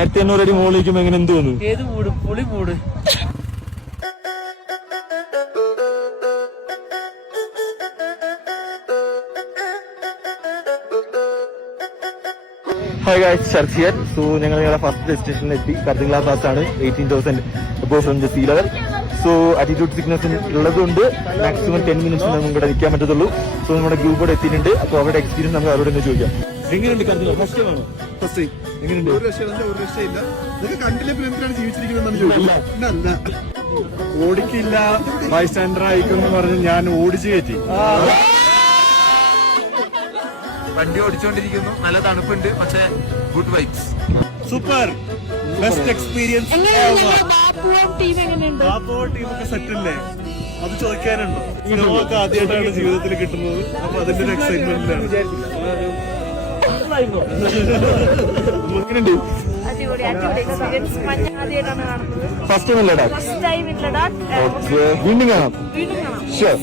1500 അടി മുകളിലേക്കും എങ്ങനെ എന്ത് തോന്നുന്നു? ഏത് മൂട്? പൊളി മൂട്. Hi guys, Sharth here. So ഞങ്ങൾ ഞങ്ങളുടെ ഫസ്റ്റ് ഡെസ്റ്റിനേഷനിൽ എത്തി. കർദിംഗ്ല പാസ് ആണ് 18,000 above from the sea level. So attitude sickness ഉള്ളതുകൊണ്ട് മാക്സിമം 10 മിനിറ്റ്സ് നമുക്ക് ഇവിടെ നിൽക്കാൻ പറ്റത്തുള്ളൂ. സോ നമ്മുടെ ഗ്രൂപ്പ് കൂടെ എത്തിയിട്ടുണ്ട്. അപ്പോൾ അവരുടെ എക്സ്പീരിയൻസ് നമുക്ക് അവരോട് തന്നെ ചോദിക്കാം. എങ്ങനെയുണ്ട് കർദിംഗ്ല? ഫസ്റ്റ് ടൈം ആണോ? First time. എങ്ങനെയുണ്ട്? ഒരു രക്ഷയില്ല. ഇതൊക്കെ കണ്ടില്ലേ പിന്നെ എന്തിനാണ് ജീവിച്ചിരിക്കുന്നതെന്നാണ് ചോദിക്കുന്നത്. ഓടിക്കില്ല ബൈസ്റ്റാൻഡർ ആയിക്കെന്ന് പറഞ്ഞ് ഞാൻ ഓടിച്ചു കയറ്റി. വണ്ടി ഓടിച്ചോണ്ടിരിക്കുന്നു, നല്ല തണുപ്പുണ്ട്, പക്ഷെ good vibes. Super best experience. ബാപ്പോ ടീമൊക്കെ സെറ്റ് അല്ലേ? അത് ചോദിക്കാനുണ്ടോ? ഒക്കെ ആദ്യമായിട്ടാണ് ജീവിതത്തിൽ കിട്ടുന്നത്. അപ്പൊ അതിന്റെ ഒരു എക്സൈറ്റ്മെന്റിലാണ്. First time in Ladakh. വീണ്ടും കാണാം. ഷുവർ.